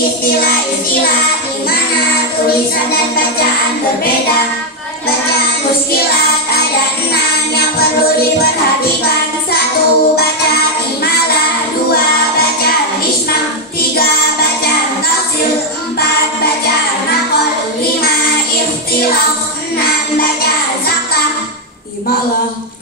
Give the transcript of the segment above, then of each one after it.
istilah-istilah di mana tulisan dan bacaan berbeda. Bacaan muskilat ada 6 yang perlu diperhatikan. 1. Baca imalah, 2. Baca isma, 3. Baca tafsil, 4. Baca naqol, 5. Ikhtilaf, 6. Baca zakat. Imalah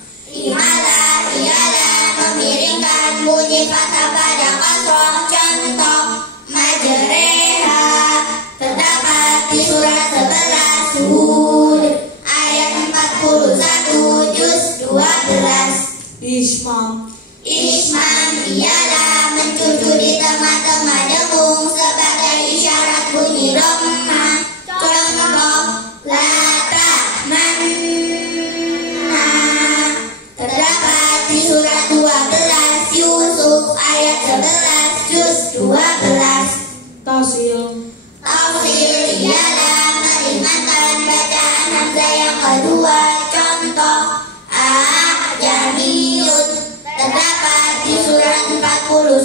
ialah memiringkan bunyi fathah pada kasroh. Contoh majreha terdapat di surat 11 Hud ayat 41 juz 12. Ismam ialah mencucu di tengah-tengah dengung sebagai isyarat bunyi dhammah. Contoh lata manna terdapat di surat 12 Yusuf ayat 11 juz 12. Tafsil ialah meringankan bacaan hamzah yang kedua. Contoh jamiyun terdapat di surat 41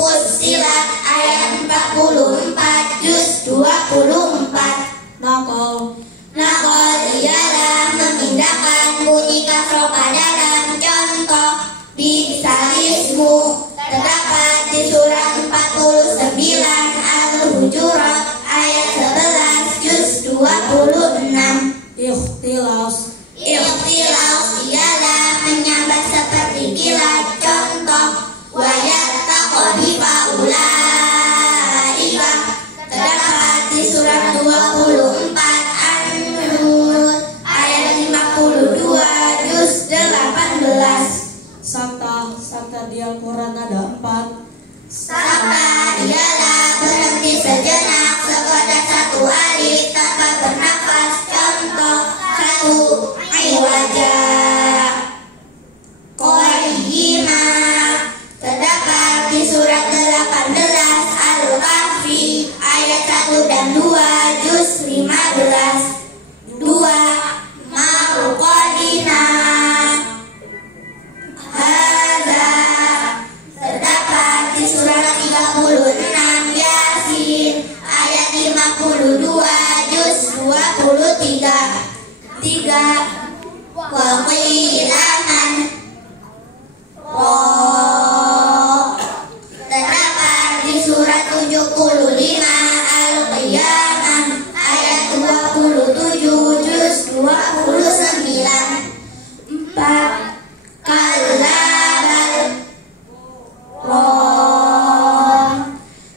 Fussilat ayat 44 juz 24. Naqol ialah memindahkan bunyi kasroh pada lam. Contoh bisalismu terdapat di surat 49 Al-Hujurat ayat 11 juz 26. Ikhtilaf ialah menyambar seperti kilat. Contoh wayattaqhifa ulaika terdapat di surat 24 An-Nur ayat 52 juz 18. Sakta di Al-Quran ada 4. Sakta ialah berhenti sejenak sekedar 1 alif tanpa bernafas. Contoh 1. Iwaja Qayyima terdapat di surat 18 Al-Kahfi ayat 1 dan 2 juz 15. 2. Ma'uqadina hadza terdapat di surat 36 Yasin ayat 52 juz 23. 3. Waqilaman terdapat di surat 75 Al-Qiyamah ayat 27 juz 29. 4. Kallabal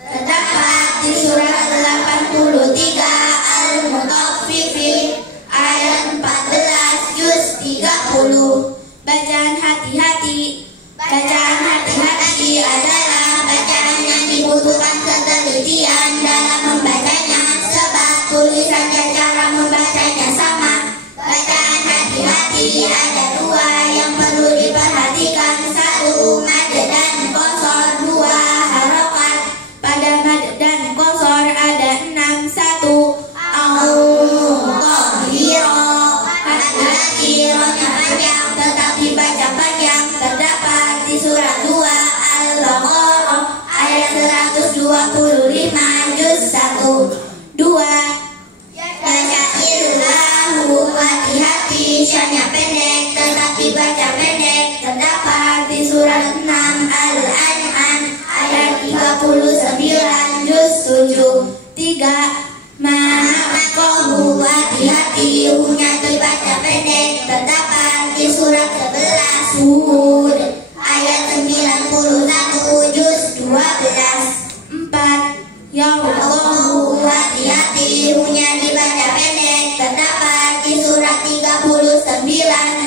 terdapat di surat 83 Al-Mutaffifin ayat 14 juz 30. Bacaan hati-hati adalah bacaan yang dibutuhkan ketelitian dalam membacanya, sebab tulisan dan cara membacanya sama. Bacaan hati-hati ada 2 yang perlu diperhatikan. 1. Mad dan qasar, 2. harokat. Pada mad dan qasar ada 6. 1. Hati-hati rohnya panjang tetapi baca panjang terdapat di surat 2 Al-Baqarah ayat 125 juz 1. 2. Baca illahu hati-hati syahnya pendek tetapi baca pendek terdapat di surat 6 Al-An'am ayat 39 juz 7. 3. Ma'aqahu hati-hati hunya dibaca pendek terdapat di surat 11 Hud ayat 91 juz 12. 4. Ya'allahu hati-hati hunya dibaca pendek terdapat di surat 39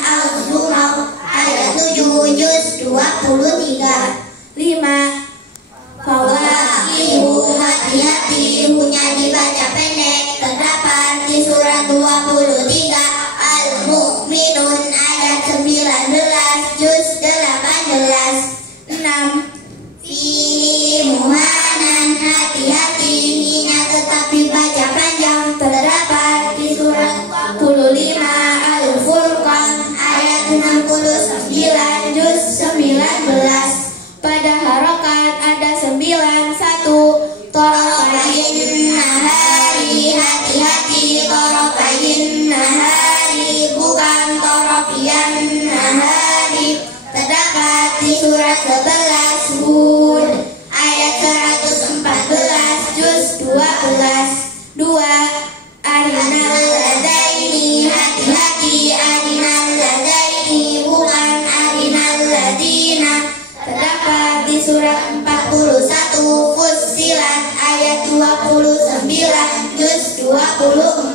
Al-Zumar ayat 7 juz 23. 5. Fawaqihu hati-hati hunya dibaca pendek terdapat di surat 23 Al-Mu'minun ayat 19 juz 18. 6. Muhanan hati-hati hinya tetapi baca panjang terdapat di surat 45 Al-Furqan ayat 69 juz 19. Hud ayat 114 juz 12. 2. Arinal ladaini, hati-hati arinal ladaini bukan arinal ladina. Terdapat di surat 41 Fussilat ayat 29 juz 24.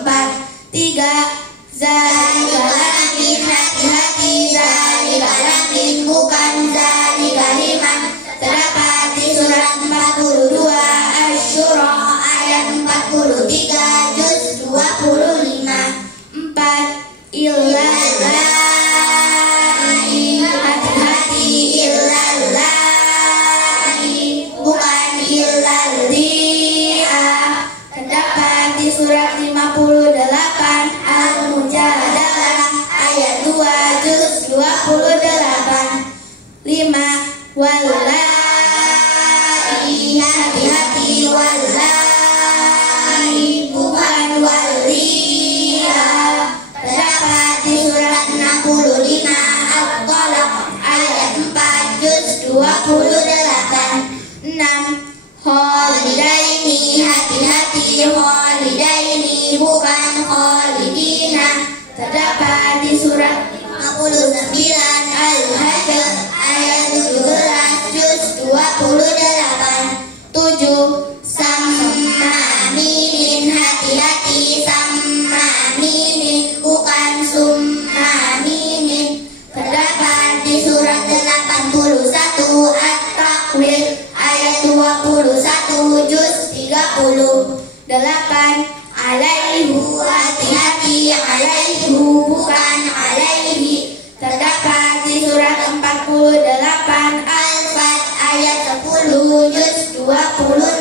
3. Zalika lakin, hati-hati zalika lakin bukan zalika liman. Terdapat di surat 42 Asy-Syura ayat 43 juz 25. 4. Illallahi, hati-hati illallahi bukan illallia. Terdapat di surat 58 Al-Mujadalah ayat 2 juz 28. 5. Wallahi, hati-hati wallahi bukan walia. Terdapat di surat 65 At-Talaq ayat 4 juz 28. 6. Kholidaini, hati-hati kholidaini bukan kholidina. Terdapat di surat 59 Al-Hajj ayat 17 juz 28. 7. Sammaminin, hati-hati sammaminin bukan summaminin. Terdapat di surat 81 At-Takwir ayat 21 juz 30. 8. Alaihu, hati-hati alaihu bukan alaihi. Terdapat di surat 48 Al-Fat ayat 10 juz 20.